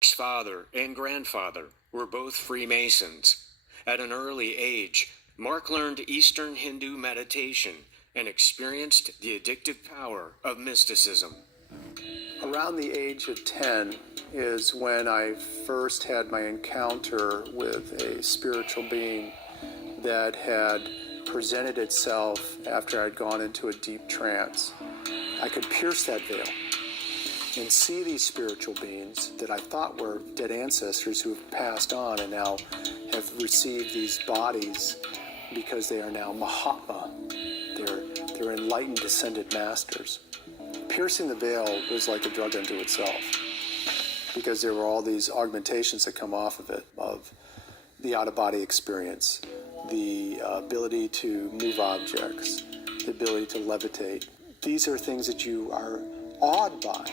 His father and grandfather were both Freemasons. At an early age, Mark learned Eastern Hindu meditation and experienced the addictive power of mysticism. Around the age of 10 is when I first had my encounter with a spiritual being that had presented itself after I'd gone into a deep trance. I could pierce that veil and see these spiritual beings that I thought were dead ancestors who have passed on and now have received these bodies because they are now Mahatma. They're enlightened descended masters. Piercing the veil was like a drug unto itself because there were all these augmentations that come off of it, of the out-of-body experience, the ability to move objects, the ability to levitate. These are things that you are awed by,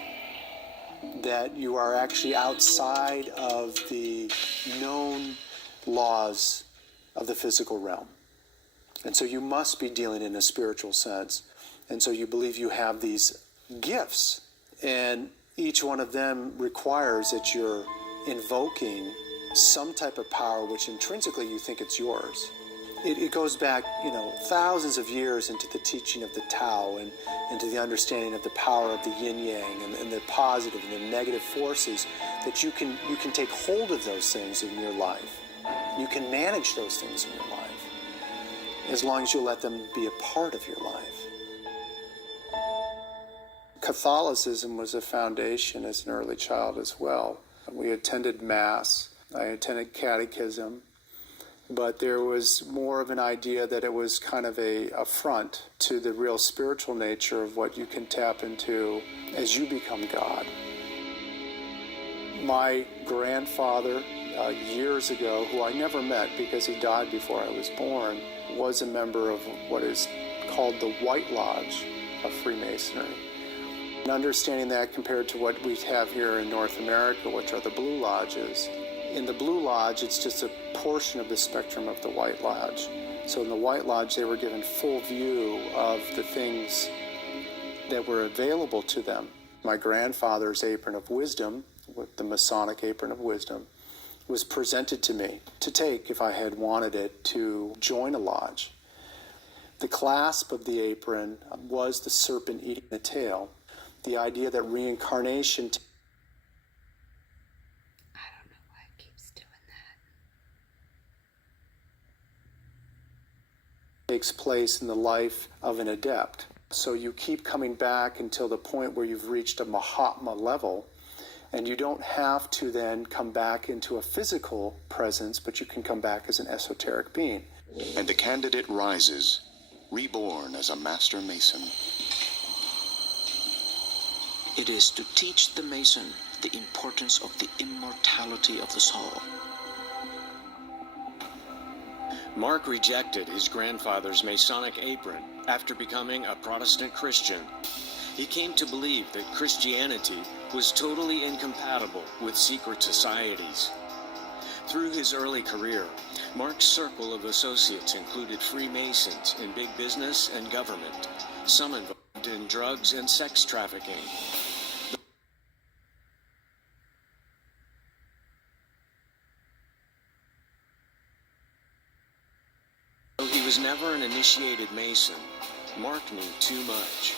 that you are actually outside of the known laws of the physical realm. And so you must be dealing in a spiritual sense. And so you believe you have these gifts. And each one of them requires that you're invoking some type of power which intrinsically you think it's yours. It goes back, thousands of years into the teaching of the Tao and into the understanding of the power of the yin-yang and the positive and the negative forces, that you can take hold of those things in your life. You can manage those things in your life as long as you let them be a part of your life. Catholicism was a foundation as an early child as well. We attended Mass, I attended catechism, but there was more of an idea that it was kind of a affront to the real spiritual nature of what you can tap into as you become God. My grandfather, years ago, who I never met because he died before I was born, was a member of what is called the White Lodge of Freemasonry. And understanding that compared to what we have here in North America, which are the Blue Lodges. In the Blue Lodge, it's just a portion of the spectrum of the White Lodge. So in the White Lodge, they were given full view of the things that were available to them. My grandfather's apron of wisdom, with the Masonic apron of wisdom, was presented to me to take if I had wanted it to join a lodge. The clasp of the apron was the serpent eating the tail. The idea that reincarnation I don't know why it keeps doing that. takes place in the life of an adept. So you keep coming back until the point where you've reached a Mahatma level, and you don't have to then come back into a physical presence, but you can come back as an esoteric being. And the candidate rises, reborn as a master mason. It is to teach the Mason the importance of the immortality of the soul. Mark rejected his grandfather's Masonic apron after becoming a Protestant Christian. He came to believe that Christianity was totally incompatible with secret societies. Through his early career, Mark's circle of associates included Freemasons in big business and government, some involved in drugs and sex trafficking. Though he was never an initiated Mason, Mark knew too much.